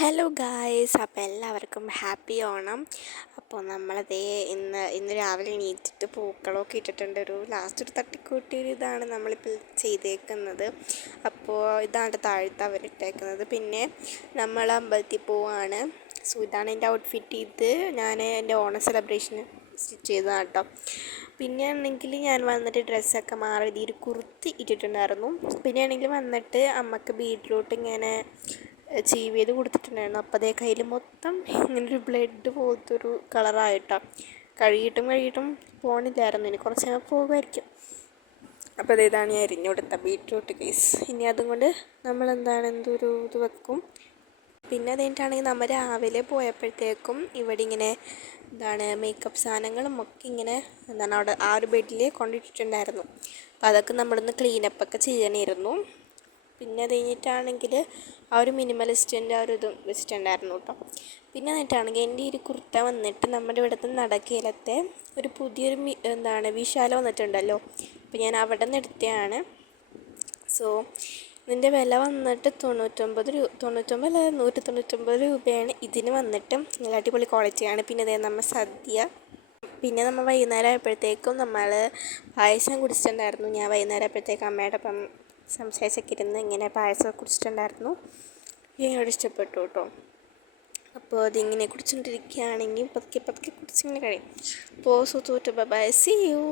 Hello guys, അപ്പോൾ എല്ലാവർക്കും happy Onam. അപ്പോൾ നമ്മളതേ ഇന്ന് രാവിലെ എണീറ്റിട്ട് പൂക്കളമൊക്കെ ഇട്ടിട്ടുണ്ട്. ലാസ്റ്റ് ഒരു തട്ടിക്കൂട്ടിയൊരു ഇതാണ് നമ്മളിപ്പോൾ ചെയ്തേക്കുന്നത്. അപ്പോൾ ഇതാണ് താഴത്ത് അവരിട്ടേക്കുന്നത്. പിന്നെ നമ്മൾ അമ്പലത്തിൽ പോവാണ്. സോ ഇതാണ് എൻ്റെ ഔട്ട്ഫിറ്റ്. ഇത് ഞാൻ എൻ്റെ ഓണം സെലിബ്രേഷന് സ്റ്റിച്ച് ചെയ്തതാണ് കേട്ടോ. പിന്നെ ആണെങ്കിൽ ഞാൻ വന്നിട്ട് ഡ്രസ്സൊക്കെ മാറി ഒരു കുർത്തി ഇട്ടിട്ടുണ്ടായിരുന്നു. പിന്നെ ആണെങ്കിൽ വന്നിട്ട് അമ്മക്ക് ബീറ്റ്റൂട്ട് ഇങ്ങനെ ചീവിയത് കൊടുത്തിട്ടുണ്ടായിരുന്നു. അപ്പോൾ അതേ കയ്യിൽ മൊത്തം ഇങ്ങനൊരു ബ്ലഡ് പോലത്തൊരു കളറായിട്ടാണ്. കഴുകിയിട്ടും പോണില്ലായിരുന്നു. ഇനി കുറച്ച് നേരം പോകുമായിരിക്കും. അപ്പോൾ ഇതാണ് ഞാൻ അരിഞ്ഞു കൊടുത്ത ബീറ്റ്റൂട്ട് കേസ്. ഇനി അതും കൊണ്ട് എന്തൊരു ഇത് വെക്കും. പിന്നെ അത് കഴിഞ്ഞിട്ടാണെങ്കിൽ നമ്മൾ രാവിലെ പോയപ്പോഴത്തേക്കും ഇവിടെ ഇങ്ങനെ മേക്കപ്പ് സാധനങ്ങളും ഒക്കെ ഇങ്ങനെ അവിടെ ആ ഒരു ബെഡിൽ കൊണ്ടിട്ടിട്ടുണ്ടായിരുന്നു. അപ്പോൾ അതൊക്കെ നമ്മളൊന്ന് ക്ലീനപ്പൊക്കെ ചെയ്യണമായിരുന്നു. പിന്നെ അത് കഴിഞ്ഞിട്ടാണെങ്കിൽ ആ ഒരു മിനിമലിസ്റ്റിൻ്റെ ആ ഒരു ഇതും വെച്ചിട്ടുണ്ടായിരുന്നു കേട്ടോ. പിന്നെ എന്നിട്ടാണെങ്കിൽ എൻ്റെ ഒരു കുർത്ത വന്നിട്ട് നമ്മുടെ ഇവിടുത്തെ നടക്കയിലത്തെ ഒരു പുതിയൊരു വിശാല വന്നിട്ടുണ്ടല്ലോ. അപ്പോൾ ഞാൻ അവിടെ നിന്ന് എടുത്തതാണ്. സോ ഇതിൻ്റെ വില വന്നിട്ട് 199 രൂപയാണ് ഇതിന് വന്നിട്ട്. നല്ല അടിപൊളി ക്വാളിറ്റിയാണ്. പിന്നെ അതേ പിന്നെ നമ്മൾ വൈകുന്നേരം ആയപ്പോഴത്തേക്കും നമ്മൾ പായസം കുടിച്ചിട്ടുണ്ടായിരുന്നു. ഞാൻ വൈകുന്നേരം ആയപ്പോഴത്തേക്കും അമ്മയുടെ ഒപ്പം സംസാരിച്ചൊക്കെ ഇരുന്ന് ഇങ്ങനെ പായസം കുടിച്ചിട്ടുണ്ടായിരുന്നു. എന്നോട് ഇഷ്ടപ്പെട്ടു കേട്ടോ. അപ്പോൾ അതിങ്ങനെ കുടിച്ചുകൊണ്ടിരിക്കുകയാണെങ്കിൽ പതുക്കെ കുടിച്ചിങ്ങനെ കഴിയും. അപ്പോൾ സോ ബൈ, സീ യു.